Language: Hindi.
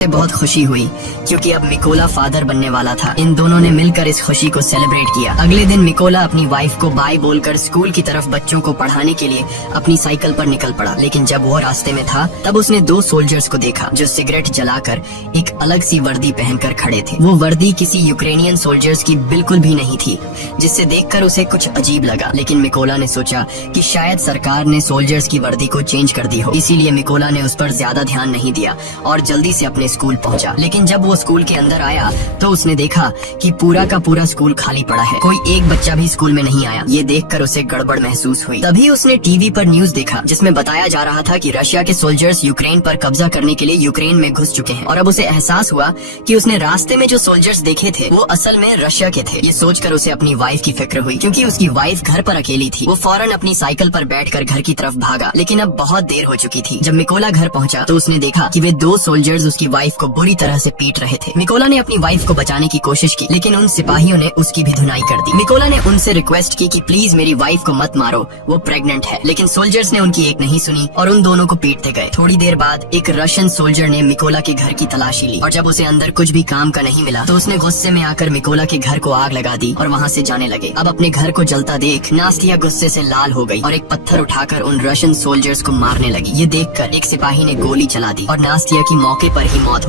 बहुत खुशी हुई क्योंकि अब मिकोला फादर बनने वाला था। इन दोनों ने मिलकर इस खुशी को सेलिब्रेट किया। अगले दिन मिकोला अपनी वाइफ को बाय बोलकर स्कूल की तरफ बच्चों को पढ़ाने के लिए अपनी साइकिल पर निकल पड़ा। लेकिन जब वो रास्ते में था तब उसने दो सोल्जर्स को देखा जो सिगरेट जलाकर एक अलग सी वर्दी पहनकर खड़े थे। वो वर्दी किसी यूक्रेनियन सोल्जर्स की बिल्कुल भी नहीं थी, जिससे देखकर उसे कुछ अजीब लगा। लेकिन मिकोला ने सोचा कि शायद सरकार ने सोल्जर्स की वर्दी को चेंज कर दी हो, इसीलिए मिकोला ने उस पर ज्यादा ध्यान नहीं दिया और जल्दी से अपने स्कूल पहुंचा। लेकिन जब वो स्कूल के अंदर आया तो उसने देखा कि पूरा का पूरा स्कूल खाली पड़ा है। कोई एक बच्चा भी स्कूल में नहीं आया। ये देखकर उसे गड़बड़ महसूस हुई। तभी उसने टीवी पर न्यूज देखा जिसमें बताया जा रहा था कि रशिया के सोल्जर्स यूक्रेन पर कब्जा करने के लिए यूक्रेन में घुस चुके हैं। और अब उसे एहसास हुआ कि उसने रास्ते में जो सोल्जर्स देखे थे वो असल में रशिया के थे। ये सोचकर उसे अपनी वाइफ की फिक्र हुई, क्योंकि उसकी वाइफ घर पर अकेली थी। वो फौरन अपनी साइकिल पर बैठकर घर की तरफ भागा, लेकिन अब बहुत देर हो चुकी थी। जब मिकोला घर पहुंचा तो उसने देखा कि वे दो सोल्जर्स उसकी वाइफ को बुरी तरह से पीट रहे थे। मिकोला ने अपनी वाइफ को बचाने की कोशिश की, लेकिन उन सिपाहियों ने उसकी भी धुनाई कर दी। मिकोला ने उनसे रिक्वेस्ट की कि प्लीज मेरी वाइफ को मत मारो, वो प्रेग्नेंट है। लेकिन सोल्जर्स ने उनकी एक नहीं सुनी और उन दोनों को पीटते गए। थोड़ी देर बाद एक रशियन सोल्जर ने मिकोला के घर की तलाशी ली और जब उसे अंदर कुछ भी काम का नहीं मिला तो उसने गुस्से में आकर मिकोला के घर को आग लगा दी और वहाँ से जाने लगे। अब अपने घर को जलता देख नास्तिया गुस्से से लाल हो गई और एक पत्थर उठाकर उन रशियन सोल्जर्स को मारने लगी। ये देखकर एक सिपाही ने गोली चला दी और नास्तिया की मौके पर ही मौत हो गई।